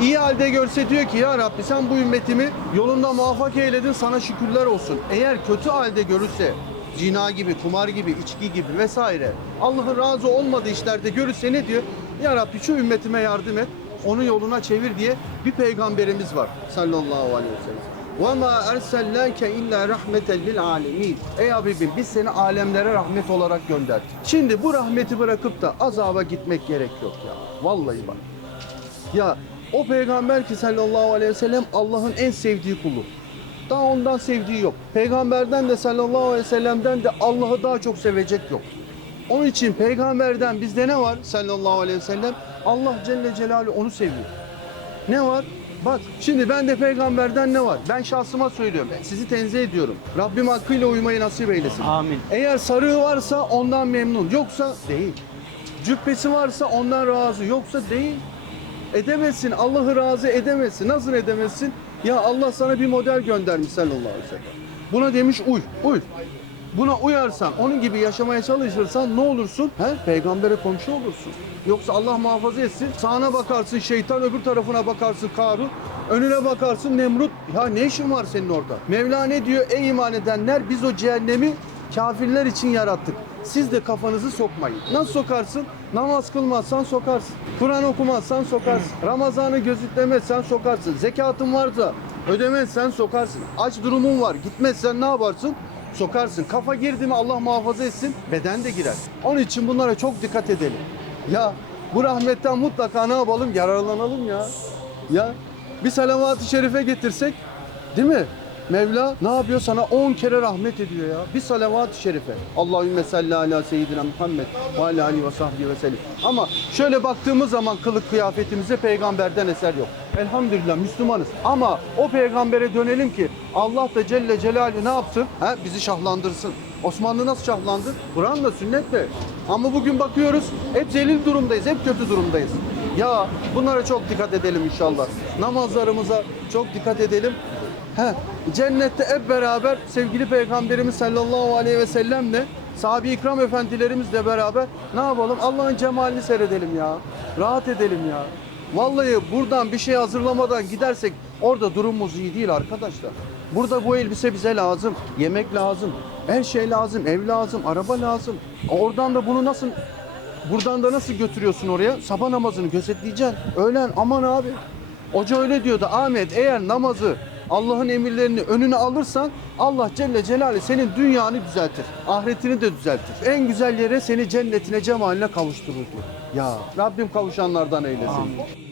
iyi halde görse diyor ki ya Rabbi sen bu ümmetimi yolunda muvaffak eyledin sana şükürler olsun. Eğer kötü halde görürse cina gibi, kumar gibi, içki gibi vesaire Allah'ın razı olmadığı işlerde görürse ne diyor? Ya Rabbi şu ümmetime yardım et, onu yoluna çevir diye bir peygamberimiz var sallallahu aleyhi ve sellem. وَمَا اَرْسَلَّاكَ اِلَّا رَحْمَةً لِلْعَالَمِينَ Ey Habibim biz seni alemlere rahmet olarak gönderdik. Şimdi bu rahmeti bırakıp da azaba gitmek gerek yok ya. Vallahi bak. Ya o peygamber ki sallallahu aleyhi ve sellem Allah'ın en sevdiği kulu. Daha ondan sevdiği yok. Peygamberden de sallallahu aleyhi ve sellem'den de Allah'ı daha çok sevecek yok. Onun için peygamberden bizde ne var sallallahu aleyhi ve sellem? Allah Celle Celaluhu onu seviyor. Ne var? Bak şimdi ben de peygamberden ne var? Ben şahsıma söylüyorum. Sizi tenzih ediyorum. Rabbim hakkıyla uymayı nasip eylesin. Amin. Eğer sarığı varsa ondan memnun. Yoksa değil. Cübbesi varsa ondan razı. Yoksa değil. Edemezsin. Allah'ı razı edemezsin. Nasıl edemezsin? Ya Allah sana bir model göndermiş sallallahu aleyhi ve sellem. Buna demiş uy. Uy. Buna uyarsan, onun gibi yaşamaya çalışırsan ne olursun? He? Peygambere komşu olursun. Yoksa Allah muhafaza etsin. Sağına bakarsın şeytan, öbür tarafına bakarsın Karun. Önüne bakarsın Nemrut. Ya ne işin var senin orada? Mevla ne diyor? Ey iman edenler biz o cehennemi kafirler için yarattık. Siz de kafanızı sokmayın. Nasıl sokarsın? Namaz kılmazsan sokarsın. Kur'an okumazsan sokarsın. Ramazanı gözetlemezsen sokarsın. Zekatın varsa ödemezsen sokarsın. Aç durumun var. Gitmezsen ne yaparsın? Sokarsın. Kafa girdi mi Allah muhafaza etsin. Beden de girer. Onun için bunlara çok dikkat edelim. Ya bu rahmetten mutlaka ne yapalım? Yararlanalım ya. Ya bir salavat-ı şerife getirsek değil mi? Mevla ne yapıyor sana 10 kere rahmet ediyor ya. Bir salavat-ı şerife. Allahümme salli ala seyyidina Muhammed ve ala alihi ve sahbihi ve sellem. Ama şöyle baktığımız zaman kılık kıyafetimize peygamberden eser yok. Elhamdülillah Müslümanız. Ama o peygambere dönelim ki Allah da Celle Celaluhu ne yapsın? Ha, bizi şahlandırsın. Osmanlı nasıl şahlandı? Kur'an'la sünnetle. Ama bugün bakıyoruz hep zelil durumdayız, hep kötü durumdayız. Ya bunlara çok dikkat edelim inşallah. Namazlarımıza çok dikkat edelim. He, cennette hep beraber sevgili Peygamberimiz sallallahu aleyhi ve sellemle sahabe ikram efendilerimizle beraber ne yapalım? Allah'ın cemalini seyredelim ya. Rahat edelim ya. Vallahi buradan bir şey hazırlamadan gidersek orada durumumuz iyi değil arkadaşlar. Burada bu elbise bize lazım. Yemek lazım. Her şey lazım. Ev lazım. Araba lazım. Oradan da bunu nasıl Buradan da nasıl götürüyorsun oraya? Sabah namazını gözetleyeceksin. Öğlen aman abi. Hoca öyle diyordu. Ahmet eğer namazı Allah'ın emirlerini önüne alırsan Allah Celle Celaluhu senin dünyanı düzeltir. Ahiretini de düzeltir. En güzel yere seni cennetine cemaline kavuşturur diyor. Ya Rabbim kavuşanlardan eylesin. Amin.